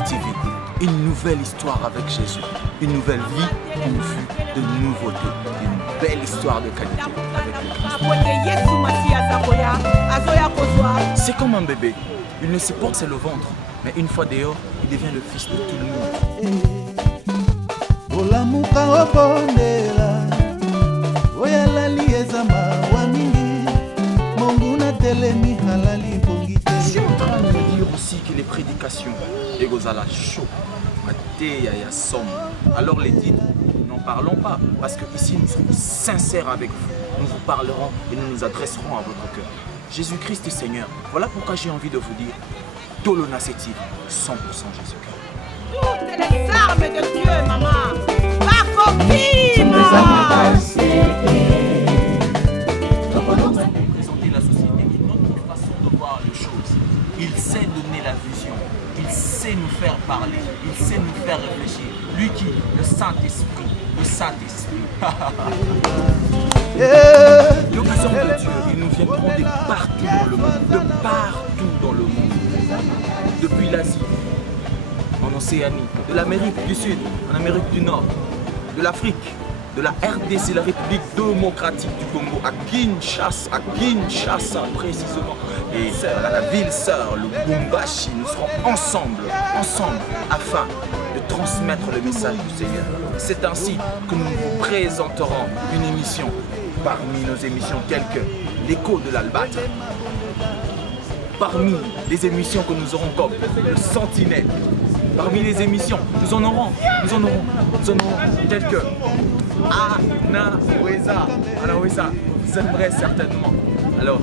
TV, une nouvelle histoire avec Jésus, une nouvelle vie pourvue de nouveautés, une belle histoire de qualité avec le Christ. C'est comme un bébé, il ne se porte c'est le ventre, mais une fois dehors, il devient le fils de tout le monde. Je suis en train de me dire aussi que les prédications, Egozala chaud, Mateya ya somme. Alors les titres, n'en parlons pas, parce que ici nous sommes sincères avec vous. Nous vous parlerons et nous nous adresserons à votre cœur. Jésus-Christ est Seigneur. Voilà pourquoi j'ai envie de vous dire, Tolona Setiv, 100% Jésus-Christ. Toutes les armes de Dieu, maman, par copine. Présenter la société, notre façon de voir les choses. Il sait donner la vision, il sait nous faire parler, il sait nous faire réfléchir. Lui qui, le Saint-Esprit, le Saint-Esprit. L'occasion de Dieu, ils nous viendront de partout dans le monde, de partout dans le monde. Depuis l'Asie, en Océanie, de l'Amérique du Sud, en Amérique du Nord, de l'Afrique, de la RDC, la République démocratique du Congo, à Kinshasa précisément, et à la ville sœur, le Bumbashi, nous serons ensemble, afin de transmettre le message du Seigneur. C'est ainsi que nous vous présenterons une émission, parmi nos émissions telles que l'écho de l'Albâtre, parmi les émissions que nous aurons comme le Sentinelle, parmi les émissions, nous en aurons telles que Anaweza, vous aimerez certainement. Alors,